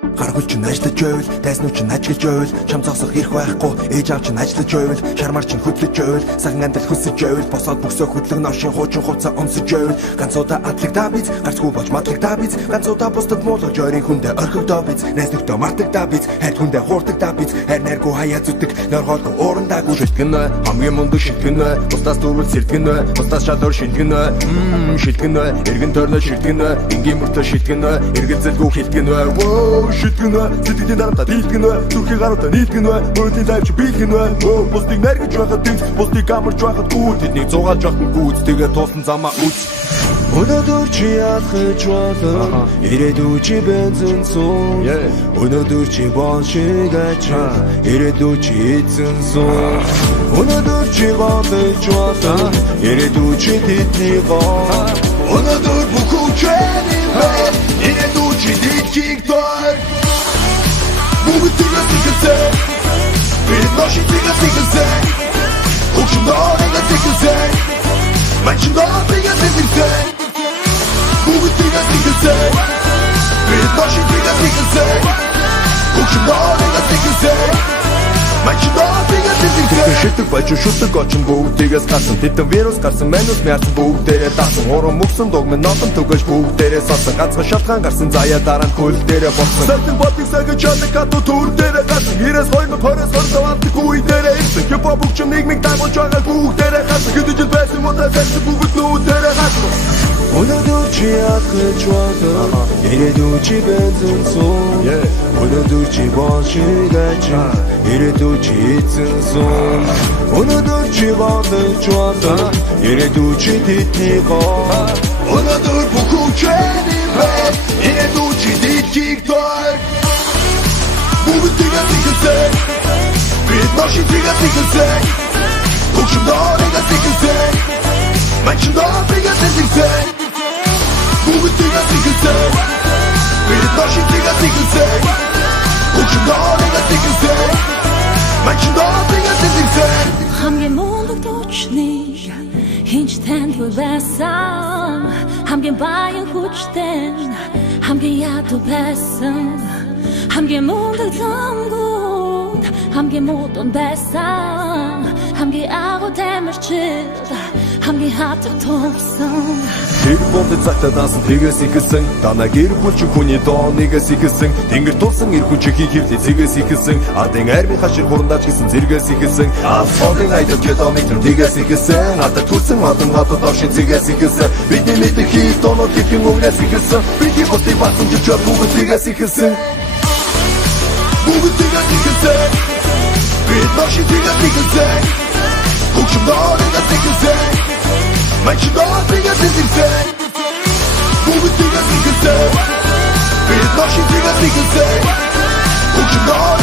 Гаргуул чинь ажиллаж байвал, дайснууд чинь ажиглаж байвал, чам зогсох ирэх байхгүй, ээж аав чинь ажиллаж байвал, шармар чинь хөдлөж байвал, саган андал хүсэж байвал, босоод бөксөө хөдлөн ношин хуучин хувцас өмсөж байвал, ганцуудаа адлагдаа биз, гарцгүй болж мадлагдаа биз, ганцуудаа бусдад муулж ойрын хүндээ орхигдоо биз, найз нөхдөө мартагдаа биз, хайр хүндээ хуурдагдаа биз, хайр найргүй хаяа зүтг, норгоолгүй уурандаагүй шилтгэнэ, хамгийн мундаг шилтгэнэ, бусдаас дөрвөл сэртгэнэ, бусдаас шалуур шилтгэнэ, шилтгэнэ, эргэн тойрноо шилтгэнэ, энгийн мөртөө шилтгэнэ, эргэлзэлгүй хилтгэнэ, шилтгэнэ, сэтгэлийн дарамтаа дийлтгэнэ, зүрхийн гаруудаа нийлтгэнэ, мөрөдлийн тайвч биелтгэнэ, бусдыг наргиж байхад дэмс, бусдыг амарч байхад гүйл, тэднийг зугаалж байхад гүйц, тэгээ туусан замаа үз. Өнөөдөр чи яахж болов, ирээдүй чи бензин суу, өнөөдөр чи bon шиг ачаа, ирээдүй чи эзэн суу, өнөөдөр чи голж болов, ирээдүй чи тэдний гоо, өнөөдөр бүх үчэний бай, ирээдүй чи дэлхийг дор. Бүгд тигээс тигээсэй, бид ношин тигээс тигээсэй, хөгшин дорыгаас тигээсэй, мачин дорыгаас тигээсэй. Бүгд тигээс тигээсэй, бид ношин тигээс тигээсэй, хөгшин дорыгаас тигээсэй, мачин дорыгаас тигээсэй. Шилдэг байж шүтдэг очин бүгдээс гарсан, тэтэн вирус гарсан, манус мярсан бүгдээрээ даасан, уран мөксөн догмын нотон түгэж бүгдээрээ сарсан, ганцхан шалтгаан гарсан, заяа дараа нь хөл дээрээ болсон. Сартын ботыг сагаж чаддаг хатуу түр дээрээ гарсан, 92-20-20 сордавалдаг үе дээрээ ирсэн, хипхоп бүгд нийгмийг дагуулж байгаа бүгдээрээ гарсан, хэдэн жил байсан модаа зарсан бүгд нүүдээрээ гарсан. Өнөөдөр чи яахж болов, ирээдүй чи бензин суу, өнөөдөр чи bon шиг ачаа, ирээдүй чи эзэн суу, өнөөдөр чи голж болов, ирээдүй чи тэдний гоо, өнөөдөр бүх үчэний бай, ирээдүй чи дэлхийг дор. Бүгд тигээс тигээсэй, бид ношин тигээс тигээсэй, хөгшин дорыгаас тигээсэй, мачин дорыгаас тигээсэй. Бүгд тигээс тигээсэй, бид ношин тигээс тигээсэй, хөгшин дорыгаас тигээсэй, мачин дорыгаас тигээсэй. Хамгийн мундаг тучны хинч таньгүй байсан, хамгийн баян хүчтэй, хамгийн ядуу байсан, хамгийн мундаг замгууд, хамгийн муудан байсан, хамгийн агуу тамирчид, хамгийн хатаг томсон. Тэр бонд цагтаа даасан тгээс ихсэн, дана гэр бүл чи хүний доонигээс ихсэн, тэнгэр тулсан эр хүн чи хийхлээ цэгээс ихсэн, ардын арми хашир хурандаач гисэн зэргээс ихсэн, асфалтын айдал километр тгээс ихсэн, ата турсан хатан хатад авшин цэгээс ихсэн, бидний мэдэх хий доонод хэвэн өвнэс ихсэн, бидний бости басан ч чад бүгд тгээс ихсэн. Бүгд тгээс ихсэн, бид машин тгээс ихсэн, хөгшин дорыгаас ихсэн, мачин дорыгаас ихсэн. Бүгд тгээс ихсэн, бид машин тгээс ихсэн, хөгшин дорыгаас